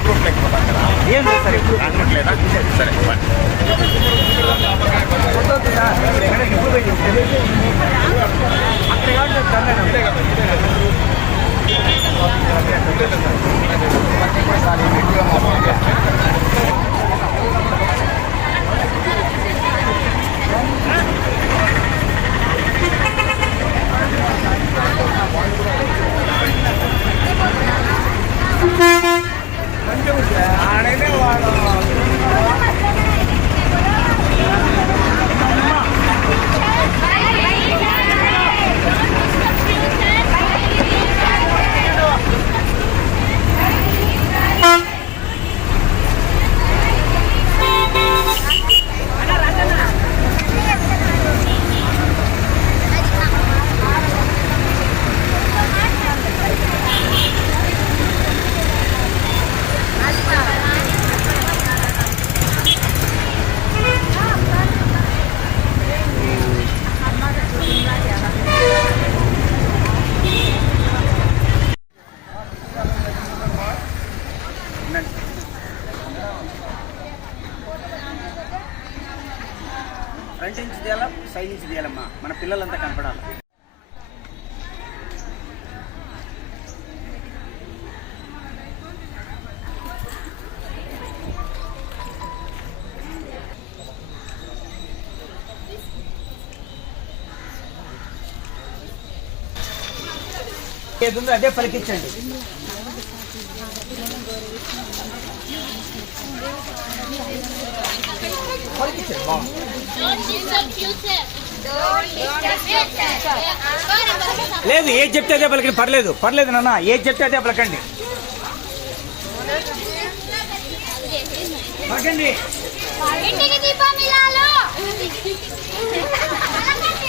ఆడపిల్ల అమ్మని కదా ఏం లేదు సార్ ఇప్పుడు రావట్లేదా సరే బై. అక్కడ ఫ్రంట్ నుంచి తీయాలా సైడ్ నుంచి తీయాలమ్మా మన పిల్లలంతా కనపడాలి? ఏది ఉందో అదే పలికించండి. Disturb future. లేదు ఏది చెప్తే అదే పలకండి. పర్లేదు పర్లేదు నాన్న. ఏది చెప్తే అదే పలకండి. పలకండి.